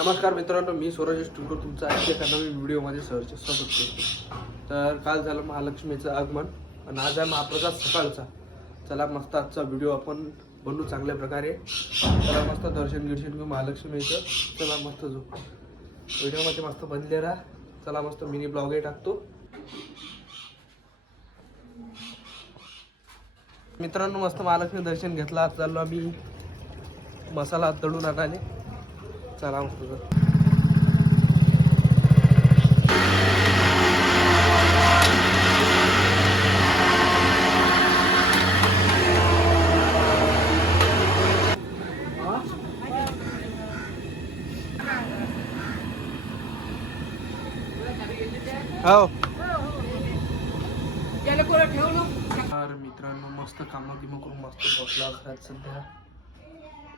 नमस्कार मित्रांनो मी स्वराज टुंकर तुमचा आजच्या एका नवीन व्हिडिओमध्ये सहर्ष स्वागत करतो. तर काल झालं महालक्ष्मीचं आगमन आणि आज आहे महाप्रसाद सकाळचा. चला मस्त आजचा व्हिडिओ आपण बनवू चांगल्या प्रकारे. चला मस्त दर्शन गिर्शन घेऊ महालक्ष्मीचं. चला मस्त झोप. व्हिडिओमध्ये मस्त बनले राहा. चला मस्त मिनी ब्लॉगही टाकतो. मित्रांनो मस्त महालक्ष्मी दर्शन घेतलं. आज चाललो आम्ही मसाला तळून आणाले चला मस्त जाऊ. हो. तर मित्रांनो मस्त कामं गिमं करून मस्त बसला घरात सध्या.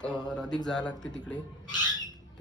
तर अधिक जायला लागते तिकडे.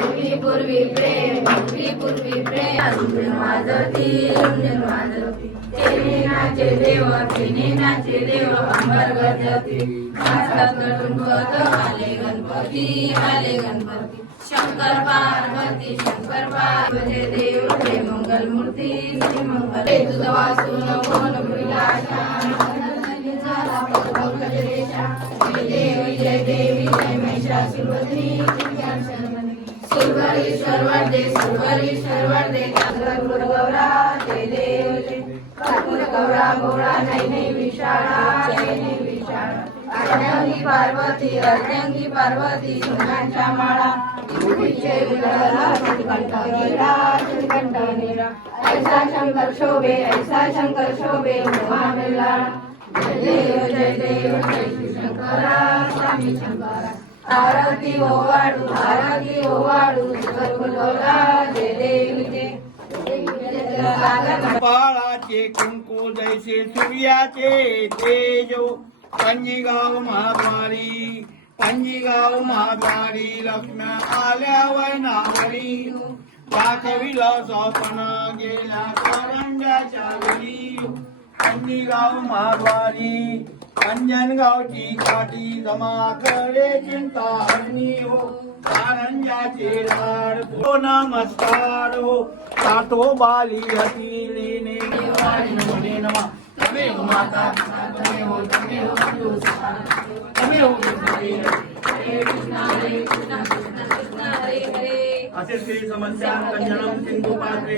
पूर्वी प्रेम पूर्वी पूर्वी प्रेम. नाचे देव तिने नाचे देव अंबर गजती. आले गणपती आले गणपती. शंकर पार्वती शंकर पार्वती देव जय मंगल मूर्ती श्री मंगल. कोण विलासा? झाला पंकजरेषा जय देवी जय महिषासुरवती गौरा जय देव गौरा गौरा विशाळा पार्वती अर्ध्यांगी पार्वती सुनांच्या माळा. विजय ऐसा शंकर शोभे ऐसा शंकर शोभे जय देव जय देव जय श्री शंकरा स्वामी शंकरा. आरती ओवाळू आरती ओवाळू गर्भगौरा जय देव पाळाचे कुंकू जैसे सूर्याचे तेजो. पंजीगाव महाद्वारी पंजीगाव महाद्वारी लक्ष्मी आल्या वैनावरी. पाठविला स्वप्न गेल्या करंजाच्या घरी. पंजीगाव महाद्वारी अंजनगावची काठी जमा करे चिंता हरणी हो कारंजाचे लाड हो नमस्कार हो सातो बाली हती लेने नमने नमा तमे हो माता तमे हो तमे हो बंधू तमे हो हरे कृष्णा हरे कृष्णा कृष्णा कृष्णा हरे हरे असे श्री समस्या कंजनम सिंधू पात्रे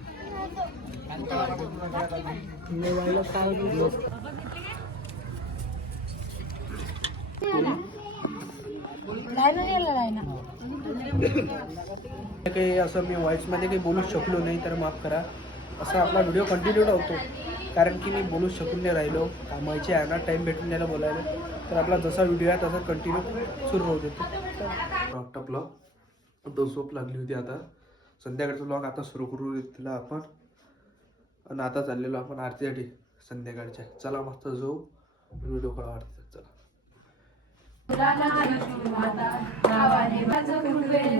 काही असं मी व्हॉइसमध्ये काही बोलू शकलो नाही तर माफ करा. असा आपला व्हिडिओ कंटिन्यू ठेवतो कारण की मी बोलू शकून नाही राहिलो. कामाचे आहे ना टाईम भेटून द्यायला बोलायला. तर आपला जसा व्हिडिओ आहे तसा कंटिन्यू सुरू राहू देतो. टपला दो झोप लागली होती आता. संध्याकाळचा ब्लॉग आता सुरू करू दिला आपण. आणि आता चाललेलो आपण आरतीसाठी संध्याकाळच्या. चला मस्त जाऊ व्हिडिओ कॉल आरती चला.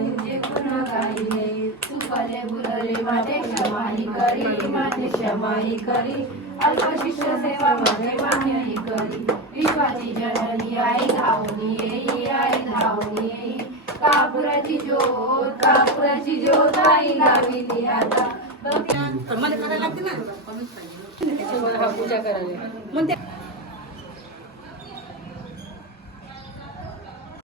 म्हणजे करी विश्वाची जननी आई धावणी येई आई धावणी येई. कापुराची ज्योत कापुराची ज्योत आई लाविली आता पूजा करायला.